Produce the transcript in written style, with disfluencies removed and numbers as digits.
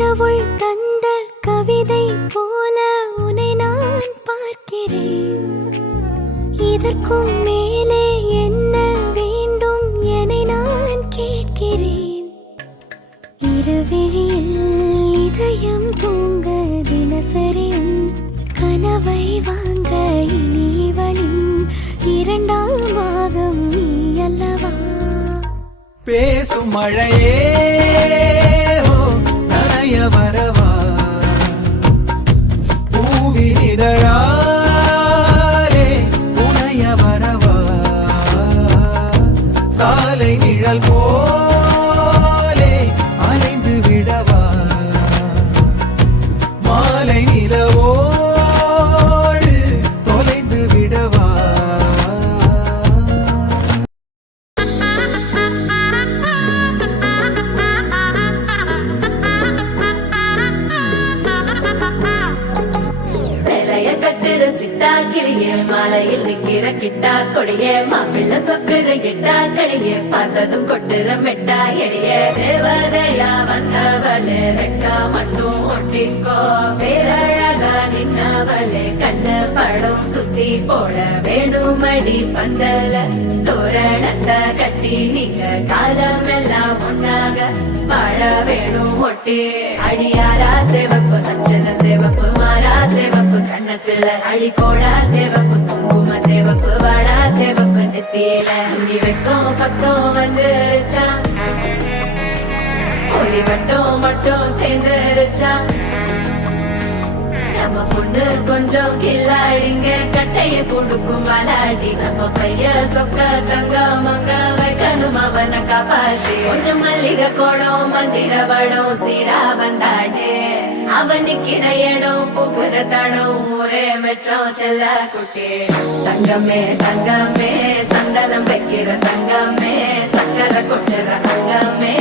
கடவுள் தந்த கவிதை போல உன்னை நான் பார்க்கிறேன். இதற்கும் மேலே என்ன வேண்டும் என நான் கேட்கிறேன். இருவிழியில் இதயம் தூங்க தினசரியும் கனவை வாங்க இனி இவளின் இரண்டாம் பாகம் நீ அல்லவா? பேசும் மழையே நனைய வரவா, பூவின் இதழாலே புனைய வரவா, சாலை நிழல் போலே அலைந்து விடவா, மாலை நிலவோடு தொலைந்து விடவா. சிட்டா கிளியே மாலையில் நிக்கிற கிட்டா கொடியே மாப்பிள்ள சொக்குற கிட்டா கடியே பார்த்ததும் கொட்டுற மெட்டா எடியே தேவதையா வந்தவளே ரெக்கா மட்டும் ஒட்டிக்கோ பேரழகா நின்னவளே கண்ணு படம் சுத்தி போட வேணுமடி பந்தல தோரணத்தை கட்டி நீங்க காலமெல்லாம் ஒன்னாக வாழ வேணும் ஒட்டி அடியாரா சேவப்பு அச்சத சேவப்பு மாறா சேவப்பு கண்ணத்துல அழிகோடா சேவப்பு குங்கும சேவப்பு வாடா சேவப்பு நெத்தியில துணி வைக்கும் பக்கம் வந்துருச்சா ஒளி மட்டும் சேர்ந்துருச்சா நம்ம பொண்ணு கொஞ்சம் கில்லாடிங்க கட்டைய கொடுக்கும் வாலாடி நம்ம பைய சொக்க தங்க மங்க வைக்கணும் அவனை காப்பாத்தி ஒண்ணு மல்லிகை கோடம் மந்திர வடம் சீரா வந்தாடே அவனுக்கிற இடம் பூக்குற தடம் ஊரே மெச்சம் செல்ல குட்டி தங்கமே தங்கமே சந்தனம் வைக்கிற தங்கமே சக்கரை கொட்டுற தங்கமே